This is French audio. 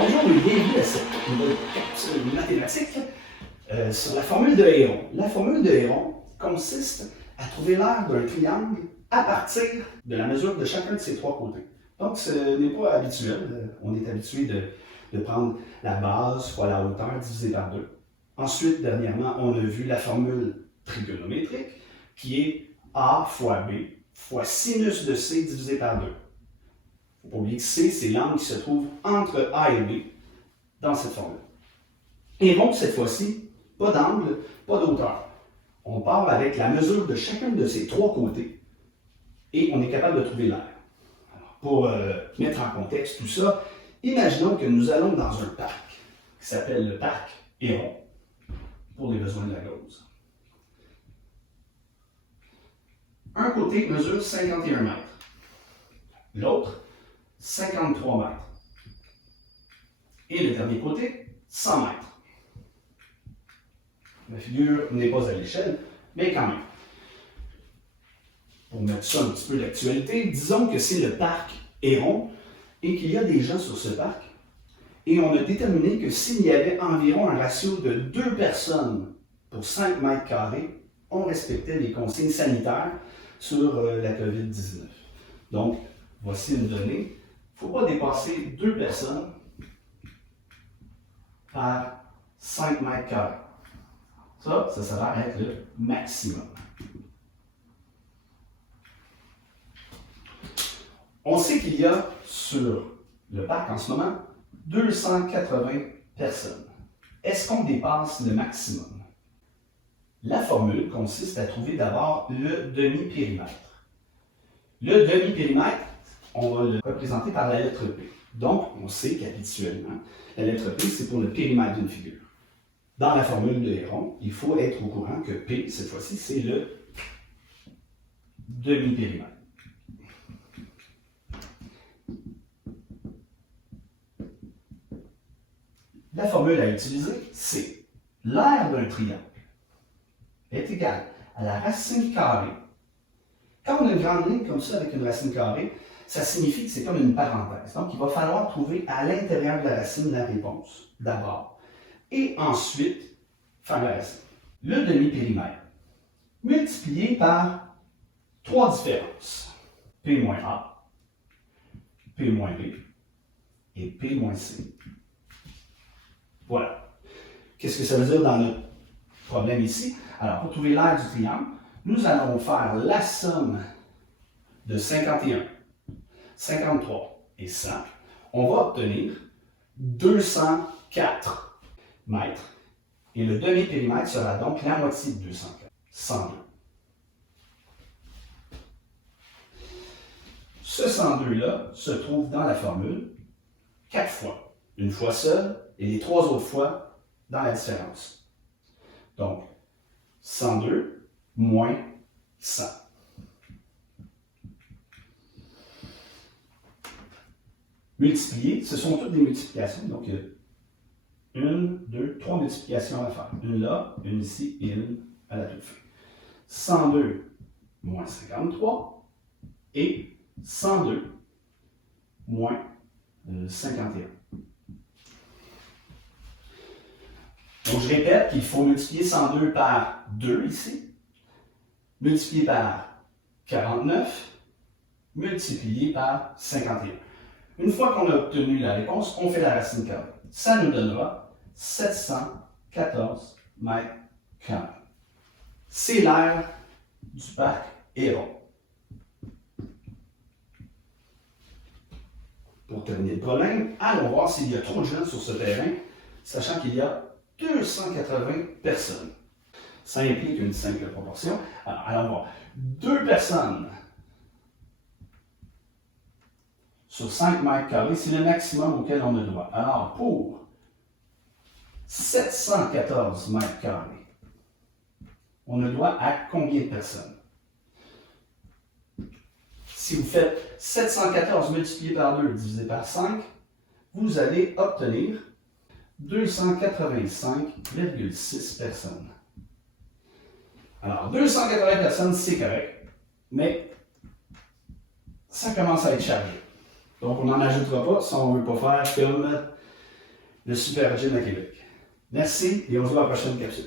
Bonjour et bienvenue à cette nouvelle capsule mathématique sur la formule de Héron. La formule de Héron consiste à trouver l'aire d'un triangle à partir de la mesure de chacun de ses trois côtés. Donc, ce n'est pas habituel. On est habitué de prendre la base fois la hauteur divisée par 2. Ensuite, dernièrement, on a vu la formule trigonométrique qui est A fois B fois sinus de C divisé par 2. Il ne faut pas oublier que C, c'est l'angle qui se trouve entre A et B dans cette formule. Héron, cette fois-ci, pas d'angle, pas d'hauteur. On part avec la mesure de chacun de ces trois côtés et on est capable de trouver l'aire. Pour mettre en contexte tout ça, imaginons que nous allons dans un parc qui s'appelle le parc Héron pour les besoins de la cause. Un côté mesure 51 mètres, l'autre 53 mètres. Et le dernier côté, 100 mètres. La figure n'est pas à l'échelle, mais quand même. Pour mettre ça un petit peu d'actualité, disons que c'est le parc Héron et qu'il y a des gens sur ce parc. Et on a déterminé que s'il y avait environ un ratio de 2 personnes pour 5 mètres carrés, on respectait les consignes sanitaires sur la COVID-19. Donc, voici une donnée. Il ne faut pas dépasser 2 personnes par 5 mètres carrés. Ça s'avère être le maximum. On sait qu'il y a sur le parc en ce moment 280 personnes. Est-ce qu'on dépasse le maximum? La formule consiste à trouver d'abord le demi-périmètre. Le demi-périmètre, on va le représenter par la lettre P. Donc, on sait qu'habituellement, la lettre P, c'est pour le périmètre d'une figure. Dans la formule de Héron, il faut être au courant que P, cette fois-ci, c'est le demi-périmètre. La formule à utiliser, c'est l'aire d'un triangle est égale à la racine carrée. Quand on a une grande ligne comme ça avec une racine carrée, ça signifie que c'est comme une parenthèse. Donc, il va falloir trouver à l'intérieur de la racine la réponse, d'abord. Et ensuite, faire la racine. Le demi-périmètre, multiplié par 3 différences. P moins A, P moins B et P moins C. Voilà. Qu'est-ce que ça veut dire dans notre problème ici? Alors, pour trouver l'aire du triangle, nous allons faire la somme de 51, 53 et 100. On va obtenir 204 mètres. Et le demi-périmètre sera donc la moitié de 204, 102. Ce 102-là se trouve dans la formule 4 fois. Une fois seule et les 3 autres fois dans la différence. Donc, 102 moins 100. Multiplier, ce sont toutes des multiplications. Donc, il y a 1, 2, 3 multiplications à faire. Une là, une ici et une à la toute fin. 102 moins 53 et 102 moins 51. Donc, je répète qu'il faut multiplier 102 par 2 ici, multiplier par 49, multiplier par 51. Une fois qu'on a obtenu la réponse, on fait la racine carrée. Ça nous donnera 714 mètres carrés. C'est l'aire du parc Héron. Pour terminer le problème, allons voir s'il y a trop de gens sur ce terrain, sachant qu'il y a 280 personnes. Ça implique une simple proportion. Alors, allons voir. 2 personnes sur 5 mètres carrés, c'est le maximum auquel on a droit. Alors, pour 714 mètres carrés, on a droit à combien de personnes? Si vous faites 714 multiplié par 2 divisé par 5, vous allez obtenir 285,6 personnes. Alors, 280 personnes, c'est correct, mais ça commence à être chargé. Donc, on n'en ajoutera pas si on ne veut pas faire comme le Super Gym à Québec. Merci et on se voit à la prochaine capsule.